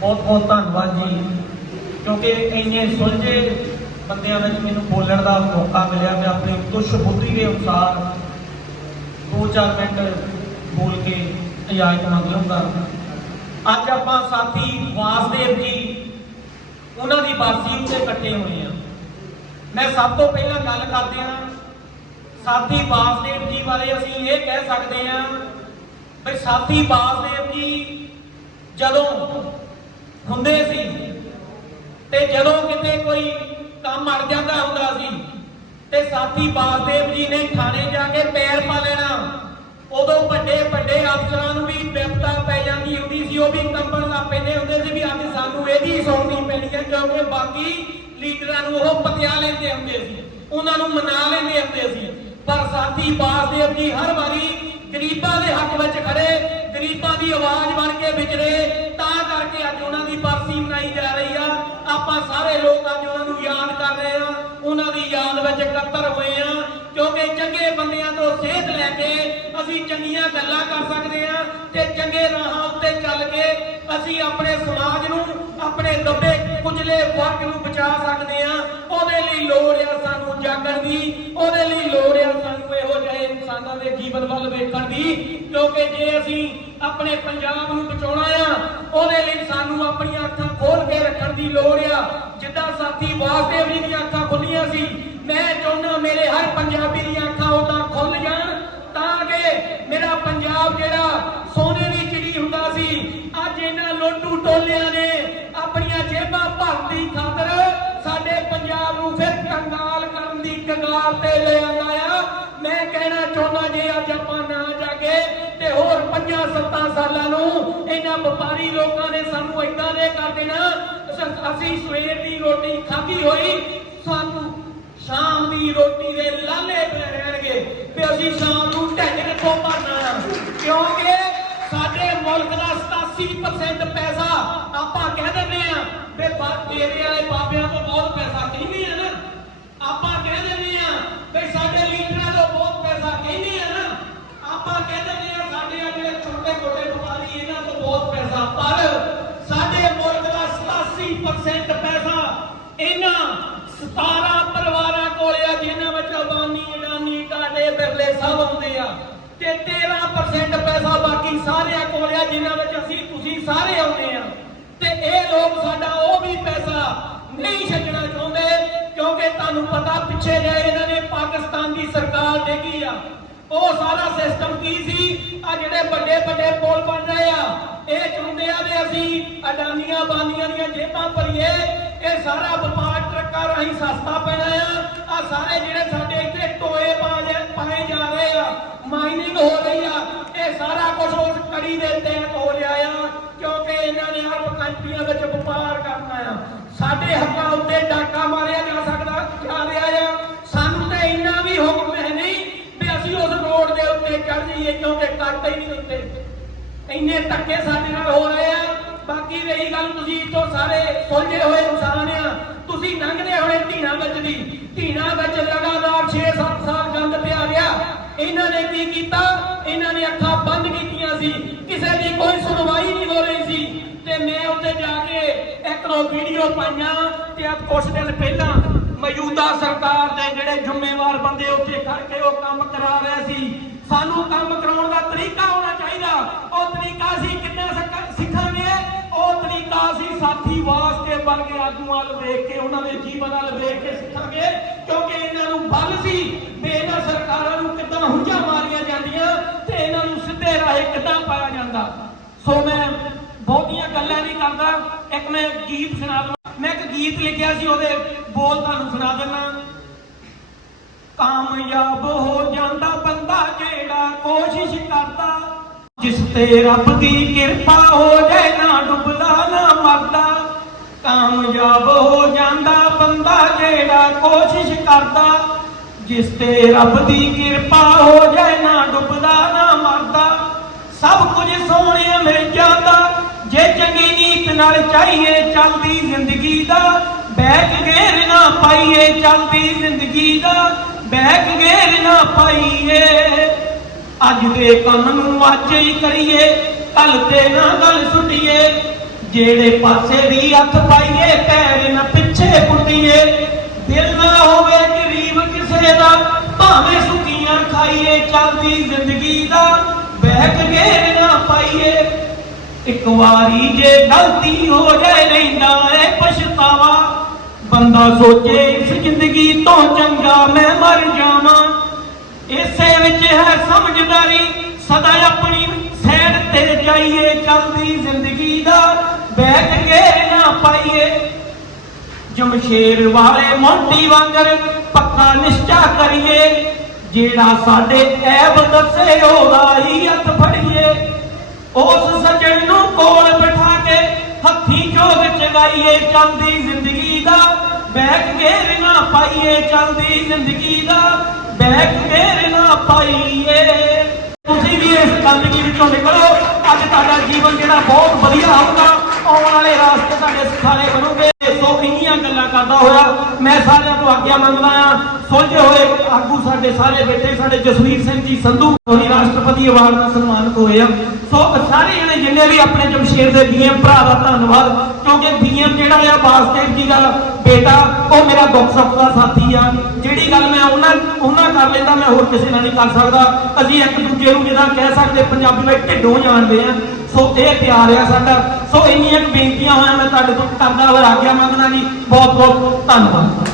ਬਹੁਤ ਬਹੁਤ ਧੰਨਵਾਦ ਜੀ। ਕਿਉਂਕਿ ਇੰਨੇ ਸੁਲਝੇ ਬੰਦਿਆਂ ਵਿੱਚ ਮੈਨੂੰ ਬੋਲਣ ਦਾ ਮੌਕਾ ਮਿਲਿਆ। ਮੈਂ ਆਪਣੀ ਤੁਸ਼ ਬੁੱਧੀ ਦੇ ਅਨੁਸਾਰ ਦੋ ਚਾਰ ਮਿੰਟ ਬੋਲ ਕੇ ਇਜਾਜ਼ਤ ਮੰਗ ਲਵਾਂਗਾ ਅੱਜ ਆਪਾਂ ਸਾਥੀ ਵਾਸਦੇਵ ਜੀ, ਉਹਨਾਂ ਦੀ ਬਰਸੀ ਉੱਤੇ ਇਕੱਠੇ ਹੋਏ ਆ ਮੈਂ ਸਭ ਤੋਂ ਪਹਿਲਾਂ ਗੱਲ ਕਰਦੇ ਹਾਂ। ਸਾਥੀ ਵਾਸਦੇਵ ਜੀ ਬਾਰੇ ਅਸੀਂ ਇਹ ਕਹਿ ਸਕਦੇ ਹਾਂ ਵੀ ਸਾਥੀ ਵਾਸਦੇਵ ਜੀ, ਜਦੋਂ ਹੁੰਦੇ ਸੀ। ਤੇ ਜਦੋਂ ਕਿਤੇ ਕੋਈ ਕੰਮ ਅੜ ਜਾਂਦਾ ਹੁੰਦਾ ਸੀ, ਤੇ ਸਾਥੀ ਬਾਸਦੇਵ ਜੀ ਨੇ ਥਾਣੇ ਜਾ ਕੇ ਪੈਰ ਪਾ ਲੈਣਾ। ਉਦੋਂ ਵੱਡੇ ਵੱਡੇ ਅਫਸਰਾਂ ਨੂੰ ਵੀ ਵਿਪਤਾ ਪੈ ਜਾਂਦੀ ਹੁੰਦੀ ਸੀ। ਉਹ ਵੀ ਕੰਬਣ ਲੱਗ ਪੈਂਦੇ ਹੁੰਦੇ ਸੀ ਵੀ ਅੱਜ ਸਾਨੂੰ ਇਹਦੀ ਸੁਣਨੀ ਪੈਣੀ ਹੈ, ਕਿਉਂਕਿ ਬਾਕੀ ਲੀਡਰਾਂ ਨੂੰ ਉਹ ਪਤਿਆ ਲੈਂਦੇ ਹੁੰਦੇ ਸੀ। ਉਹਨਾਂ ਨੂੰ ਮਨਾ ਲੈਂਦੇ ਹੁੰਦੇ ਸੀ। ਪਰ ਸਾਥੀ ਬਾਸਦੇਵ ਜੀ ਹਰ ਵਾਰੀ ਗਰੀਬਾਂ ਦੇ ਹੱਕ ਵਿੱਚ ਖੜੇ, ਗਰੀਬਾਂ ਦੀ ਆਵਾਜ਼ ਬਣ ਕੇ ਵਿਚਰੇ ਕਰਕੇ ਅੱਜ ਉਹਨਾਂ ਦੀ ਬਰਸੀ ਮਨਾਈ ਜਾ ਰਹੀ ਆ। ਆਪਾਂ ਸਾਰੇ ਲੋਕ ਅੱਜ ਉਹਨਾਂ ਨੂੰ ਯਾਦ ਕਰ ਰਹੇ ਆ। ਉਹਨਾਂ ਦੀ ਯਾਦ ਵਿੱਚ ਇਕੱਤਰ ਹੋਏ ਆ। ਕਿਉਂਕਿ ਚੰਗੇ ਬੰਦਿਆਂ ਤੋਂ ਸੇਧ ਲੈ ਕੇ ਅਸੀਂ ਚੰਗੀਆਂ ਗੱਲਾਂ ਕਰ ਸਕਦੇ ਆ ਤੇ ਚੰਗੇ ਰਾਹਾਂ ਉੱਤੇ ਚੱਲ ਕੇ ਅਸੀਂ ਆਪਣੇ ਸਮਾਜ ਨੂੰ, ਆਪਣੇ ਦੱਬੇ ਕੁਚਲੇ ਵਰਗ ਨੂੰ ਬਚਾ ਸਕਦੇ ਆ। ਉਹਦੇ ਲਈ ਲੋੜ ਆ ਸਾਨੂੰ ਜਾਗਣ ਦੀ, ਉਹਦੇ ਲਈ ਲੋੜ ਆ ਸਾਨੂੰ ਇਹੋ ਜਿਹੇ ਇਨਸਾਨਾਂ ਦੇ ਜੀਵਨ ਵੱਲ ਵੇਖਣ ਦੀ, ਕਿਉਂਕਿ ਜੇ ਅਸੀਂ ਆਪਣੇ ਪੰਜਾਬ ਨੂੰ ਬਚਾਉਣਾ ਆ, ਉਹਦੇ ਲਈ ਸਾਨੂੰ ਆਪਣੀਆਂ ਅੱਖਾਂ ਖੋਲ ਕੇ ਰੱਖਣ ਦੀ ਲੋੜ ਆ। ਜਿੱਦਾਂ ਸਾਥੀ ਵਾਸਦੇਵ ਜੀ ਦੀਆਂ ਅੱਖਾਂ ਖੁੱਲੀਆਂ ਸੀ, ਮੈਂ ਚਾਹੁੰਦਾ ਮੇਰੇ ਹਰ ਪੰਜਾਬੀ ਦੀਆਂ ਅੱਖਾਂ ਉਦਾਂ ਖੁੱਲ ਜਾਣ, ਤਾਂ ਕਿ ਮੇਰਾ ਪੰਜਾਬ ਜਿਹੜਾ ਸੋਨੇ ਦੀ ਚਿੜੀ ਹੁੰਦਾ ਸੀ, ਅੱਜ ਇਹਨਾਂ ਲੋਟੂ ਟੋਲਿਆਂ ਨੇ ਦੀ ਕਗਾਰ ਤੇ ਲੈ ਆਂਦਾ ਆ। ਮੈਂ ਕਹਿਣਾ ਚਾਹੁੰਦਾ ਜੇ ਅੱਜ ਆਪਾਂ ਨਾ ਜਾਗੇ ਤੇ ਹੋਰ 5-7 ਸਾਲਾਂ ਨੂੰ ਇਹਨਾਂ ਵਪਾਰੀ ਲੋਕਾਂ ਨੇ ਸਾਨੂੰ ਇਦਾਂ ਦੇ ਕਰ ਦੇਣਾ। ਅਸੀਂ ਸਵੇਰ ਦੀ ਰੋਟੀ ਖਾਧੀ ਹੋਈ, ਸਾਨੂੰ ਸ਼ਾਮ ਦੀ ਰੋਟੀ ਦੇ ਲਾਲੇ ਪੈ ਰਹਿਣਗੇ। ਤੇ ਅਸੀਂ ਸ਼ਾਮ ਨੂੰ ਢਿੱਡ ਕਿੱਥੋਂ ਭਰਨਾ ਕਿਉਂਕਿ ਸਾਡੇ ਮੁਲਕ ਦਾ 87% ਪੈਸਾ ਆਪਾਂ ਕਹਿ ਦਿੰਦੇ ਆ ਤੇ ਬਾ- ਤੇਰੇ ਵਾਲੇ ਬਾਬਿਆਂ ਤੋਂ ਬਹੁਤ ਪੈਸਾ ਕਹਿੰਦੇ ਆ? ਆ ਸਾਡੇ ਲੀਡਰਾਂ ਤੋਂ ਬਹੁਤ ਪੈਸਾ ਕਹਿੰਦੇ ਆ ਨਾ, ਆਪਾਂ ਕਹਿ ਦਿੰਦੇ ਸਾਡੇ ਆ ਜਿਹੜੇ ਛੋਟੇ ਛੋਟੇ ਵਪਾਰੀ, ਇਹਨਾਂ ਤੋਂ ਬਹੁਤ ਪੈਸਾ, ਪਰ ਸਾਡੇ ਮੁਲਕ ਦਾ 87% ਪੈਸਾ ਇਹਨਾਂ 17 ਪਰਿਵਾਰਾਂ ਕੋਲ ਆ, ਜਿਨ੍ਹਾਂ ਵਿੱਚ ਅਬਾਨੀ ਅਡਾਨੀ ਟਾਟੇ, ਬਿਰਲੇ ਸਭ ਆਉਂਦੇ ਆ। ਤੇ 13% ਪੈਸਾ ਬਾਕੀ ਸਾਰਿਆਂ ਕੋਲ ਆ, ਜਿਨ੍ਹਾਂ ਵਿੱਚ ਅਸੀਂ, ਤੁਸੀਂ ਸਾਰੇ ਆਉਂਦੇ ਆ। ਤੇ ਇਹ ਲੋਕ ਸਾਡਾ ਉਹ ਵੀ ਪੈਸਾ ਨਹੀਂ ਛੱਡਣਾ ਚਾਹੁੰਦੇ। ਕਿਉਂਕਿ ਤੁਹਾਨੂੰ ਪਤਾ ਪਿੱਛੇ ਜੇ ਇਹਨਾਂ ਨੇ ਪਾਕਿਸਤਾਨ ਦੀ ਸਰਕਾਰ ਡੇਗੀ ਆ। ਉਹ ਸਾਰਾ ਸਿਸਟਮ ਕੀ ਸੀ? ਆ ਜਿਹੜੇ ਵੱਡੇ ਵੱਡੇ ਪੁਲ ਬਣ ਰਹੇ ਆ, ਇਹ ਚਾਹੁੰਦੇ ਆ ਵੀ ਅਸੀਂ ਅਡਾਨੀਆਂ ਬਾਨੀਆਂ ਦੀਆਂ ਜੇਬਾਂ ਭਰੀਏ, ਇਹ ਸਾਰਾ ਵਪਾਰ ਟਰੱਕਾਂ ਰਾਹੀਂ ਸਸਤਾ ਪੈਣਾ ਆ। ਆ ਸਾਰੇ ਜਿਹੜੇ ਸਾਡੇ ਇੱਥੇ ਟੋਏ ਪਾਏ ਜਾ ਰਹੇ ਆ ਮਾਈਨਿੰਗ ਹੋ ਰਹੀ ਆ, ਇਹ ਸਾਰਾ ਕੁਝ ਉਸ ਕੜੀ ਦੇ ਤਹਿਤ ਹੋ ਰਿਹਾ ਆ, ਕਿਉਂਕਿ ਇਹਨਾਂ ਨੇ ਅਰਬ ਕੰਟਰੀਆਂ ਵਿੱਚ ਵਪਾਰ ਕਰਨਾ ਆ। ਸਾਡੇ ਹੱਕਾਂ ਉੱਤੇ ਡਾਕਾ ਇੰਨੇ ਧੱਕੇ ਸਾਡੇ ਨਾਲ ਹੋ ਰਹੇ ਆ। ਬਾਕੀ ਰਹੀ ਗੱਲ ਤੁਸੀਂ ਇੱਥੋਂ ਸਾਰੇ ਸੁਲਝੇ ਹੋਏ ਇਨਸਾਨ ਆ, ਤੁਸੀਂ ਲੰਘਦੇ ਹੋਏ ਢੀਣਾ ਵਿੱਚ ਦੀ ਢੀਣਾ ਵਿੱਚ ਲਗਾਤਾਰ 6-7 ਸਾਲ ਗੰਦ ਪਿਆ ਰਿਹਾ। ਇਹਨਾਂ ਨੇ ਕੀ ਕੀਤਾ? ਇਹਨਾਂ ਨੇ ਅੱਖਾਂ ਬੰਦ ਕੀਤੀਆਂ ਸੀ। ਕਿਸੇ ਦੀ ਕੋਈ ਸੁਣਵਾਈ ਨਹੀਂ ਹੋ ਰਹੀ ਸੀ। ਤੇ ਮੈਂ ਉੱਤੇ ਜਾ ਕੇ ਇੱਕ ਦੋ ਵੀਡੀਓ ਪਾਈਆਂ ਤੇ ਅੱਜ ਕੁਝ ਦਿਨ ਪਹਿਲਾਂ ਮੌਜੂਦਾ ਸਰਕਾਰ ਦੇ ਜਿਹੜੇ ਜ਼ਿੰਮੇਵਾਰ ਬੰਦੇ ਉੱਥੇ ਖੜ ਕੇ ਉਹ ਕੰਮ ਕਰਾ ਰਹੇ ਸੀ। ਸਾਨੂੰ ਕੰਮ ਕਰਾਉਣ ਦਾ ਤਰੀਕਾ ਬਣ ਕੇ ਆਗੂਆਂ ਵੱਲ ਵੇਖ ਕੇ, ਉਹਨਾਂ ਦੇ ਜੀਵਨ ਵੱਲ ਵੇਖ ਕੇ ਸਿੱਖਾਂਗੇ। ਕਿਉਂਕਿ ਇਹਨਾਂ ਨੂੰ ਬਲ ਸੀ ਵੀ ਇਹਨਾਂ ਸਰਕਾਰਾਂ ਨੂੰ ਕਿੱਦਾਂ ਹੁੰਝਾਂ ਮਾਰੀਆਂ ਜਾਂਦੀਆਂ ਤੇ ਇਹਨਾਂ ਨੂੰ ਸਿੱਧੇ ਰਾਹੇ ਕਿੱਦਾਂ ਪਾਇਆ ਜਾਂਦਾ। ਸੋ ਮੈਂ ਬਹੁਤੀਆਂ ਗੱਲਾਂ ਨਹੀਂ ਕਰਦਾ। ਇੱਕ ਮੈਂ ਗੀਤ ਸੁਣਾ ਦਵਾਂ ਮੈਂ ਇੱਕ ਗੀਤ ਲਿਖਿਆ ਸੀ, ਉਹਦੇ ਬੋਲ ਤੁਹਾਨੂੰ ਸੁਣਾ ਦਿੰਦਾ। ਕਾਮਯਾਬ ਹੋ ਜਾਂਦਾ ਬੰਦਾ ਜਿਹੜਾ ਕੋਸ਼ਿਸ਼ ਕਰਦਾ, ਜਿਸ ਤੇ ਰੱਬ ਦੀ ਕਿਰਪਾ ਹੋ ਜਾਏ ਕਾਮਯਾਬ ਹੋ ਜਾਂਦਾ, ਬੰਦਾ ਜਿਹੜਾ ਕੋਸ਼ਿਸ਼ ਕਰਦਾ, ਜਿਸ ਤੇ ਰੱਬ ਦੀ ਕਿਰਪਾ ਹੋ ਜਾਏ, ਨਾ ਡੁੱਬਦਾ, ਨਾ ਮਰਦਾ, ਸਭ ਕੁਝ ਸੋਹਣਿਆ ਮਿਲ ਜਾਂਦਾ। ਜੇ ਚੰਗੀ ਨੀਤ ਨਾਲ ਚਾਹੀਏ ਚੱਲਦੀ ਜ਼ਿੰਦਗੀ ਦਾ, ਬੈਕ ਗੇਰ ਨਾ ਪਾਈਏ ਚੱਲਦੀ ਜ਼ਿੰਦਗੀ ਦਾ, ਬੈਕ ਗੇਰ ਨਾ ਪਾਈਏ। ਅੱਜ ਦੇ ਕੰਮ ਨੂੰ ਅੱਜ ਹੀ ਕਰੀਏ ਕੱਲ ਤੇ ਨਾ ਗੱਲ ਸੁਣੀਏ ਜਿਹੜੇ ਪਾਸੇ ਵੀ ਹੱਥ ਪਾਈਏ, ਪੈਰ ਨਾ ਪਿੱਛੇ ਪੁੱਟੀਏ ਦਿਲ ਨਾ ਹੋਵੇ ਗਰੀਬ ਕਿਸੇ ਦਾ, ਭਾਵੇਂ ਸੁੱਕੀਆਂ ਖਾਈਏ, ਚੱਲਦੀ ਜ਼ਿੰਦਗੀ ਦਾ ਬਹਿਕ ਗੇਰ ਨਾ ਪਾਈਏ। ਇੱਕ ਵਾਰੀ ਜੇ ਗਲਤੀ ਹੋ ਜਾਏ ਲੈਂਦਾ ਏ ਪਛਤਾਵਾ। ਬੰਦਾ ਸੋਚੇ, ਇਸ ਜ਼ਿੰਦਗੀ ਤੋਂ ਚੰਗਾ ਮੈਂ ਮਰ ਜਾਵਾਂ। ਇਸੇ ਵਿੱਚ ਹੈ ਸਮਝਦਾਰੀ, ਸਦਾ ਆਪਣੀ ਸੈਨ ਤੇ ਜਾਈਏ, ਚੱਲਦੀ ਜ਼ਿੰਦਗੀ ਦਾ ਬੈਠ ਕੇ ਨਾ ਪਾਈਏ। ਜਮਸ਼ੇਰ ਵਾਲੇ ਮੋਂਟੀ ਵਾਂਗਰ ਪੱਕਾ ਨਿਸ਼ਚਾ ਕਰੀਏ। ਜਿਹੜਾ ਸਾਡੇ ਐਬ ਦੱਸੇ, ਉਹਦਾ ਹੀ ਹੱਥ ਫੜੀਏ। ਉਸ ਸੱਜਣ ਨੂੰ ਕੋਲ ਬਿਠਾ ਕੇ ਹੱਥੀਂ ਜੋਗ ਚਗਾਈਏ। ਚੱਲਦੀ ਜ਼ਿੰਦਗੀ ਦਾ ਬੈਠ ਕੇ ਨਾ ਪਾਈਏ। ਚੱਲਦੀ ਜ਼ਿੰਦਗੀ ਦਾ ਬੈਠ ਕੇ ਨਾ ਪਾਈਏ। ਤੁਸੀਂ ਵੀ ਇਸ ਗੰਦਗੀ ਵਿੱਚੋਂ ਨਿਕਲੋ। ਅੱਜ ਤੁਹਾਡਾ ਜੀਵਨ ਜਿਹੜਾ ਬਹੁਤ ਵਧੀਆ ਹੋਊਗਾ। ਆਉਣ ਵਾਲੇ ਰਾਸਤੇ ਤੁਹਾਡੇ ਸੁਖਾਲੇ ਬਣੂਗੇ। ਸੋ ਇੰਨੀਆਂ ਗੱਲਾਂ ਕਰਦਾ ਹੋਇਆ ਮੈਂ ਸਾਰਿਆਂ ਤੋਂ ਆਗਿਆ ਮੰਗਦਾ ਆ ਸੁਲਝੇ ਹੋਏ ਆਗੂ ਸਾਡੇ ਸਾਰੇ ਬੈਠੇ, ਸਾਡੇ ਜਸਵੀਰ ਸਿੰਘ ਜੀ, ਸੰਧੂ ਹੋਣੀ ਰਾਸ਼ਟਰਪਤੀ ਅਵਾਰਡ ਨਾਲ ਸਨਮਾਨਿਤ ਹੋਏ ਆ। ਸੋ ਸਾਰੇ ਜਣੇ ਜਿੰਨੇ ਵੀ ਆਪਣੇ ਜਮਸ਼ੇਰ ਦੇ ਡੀਐਮ ਭਰਾ ਦਾ ਧੰਨਵਾਦ, ਕਿਉਂਕਿ ਡੀਐਮ ਜਿਹੜਾ ਆ ਬਾਸਟੇਵ ਜੀ ਦਾ ਬੇਟਾ, ਉਹ ਮੇਰਾ ਦੁੱਖ ਸੁੱਖ ਦਾ ਸਾਥੀ ਆ। ਜਿਹੜੀ ਗੱਲ ਮੈਂ ਉਹਨਾਂ ਉਹਨਾਂ ਕਰ ਲੈਂਦਾ, ਮੈਂ ਹੋਰ ਕਿਸੇ ਨਾਲ ਨਹੀਂ ਕਰ ਸਕਦਾ। ਅਸੀਂ ਇੱਕ ਦੂਜੇ ਨੂੰ ਜਿਹਦਾ ਕਹਿ ਸਕਦੇ, ਪੰਜਾਬੀ ਵਿੱਚ ਢਿੱਡੋਂ ਜਾਣਦੇ ਆ। ਸੋ ਇਹ ਪਿਆਰ ਆ ਸਾਡਾ। ਸੋ ਇੰਨੀਆਂ ਬੇਨਤੀਆਂ ਹੋਇਆ ਮੈਂ ਤੁਹਾਡੇ ਤੋਂ ਕਰਦਾ ਹੋਇਆ ਆਗਿਆ ਮੰਗਣਾ ਜੀ। ਬਹੁਤ ਬਹੁਤ ਧੰਨਵਾਦ।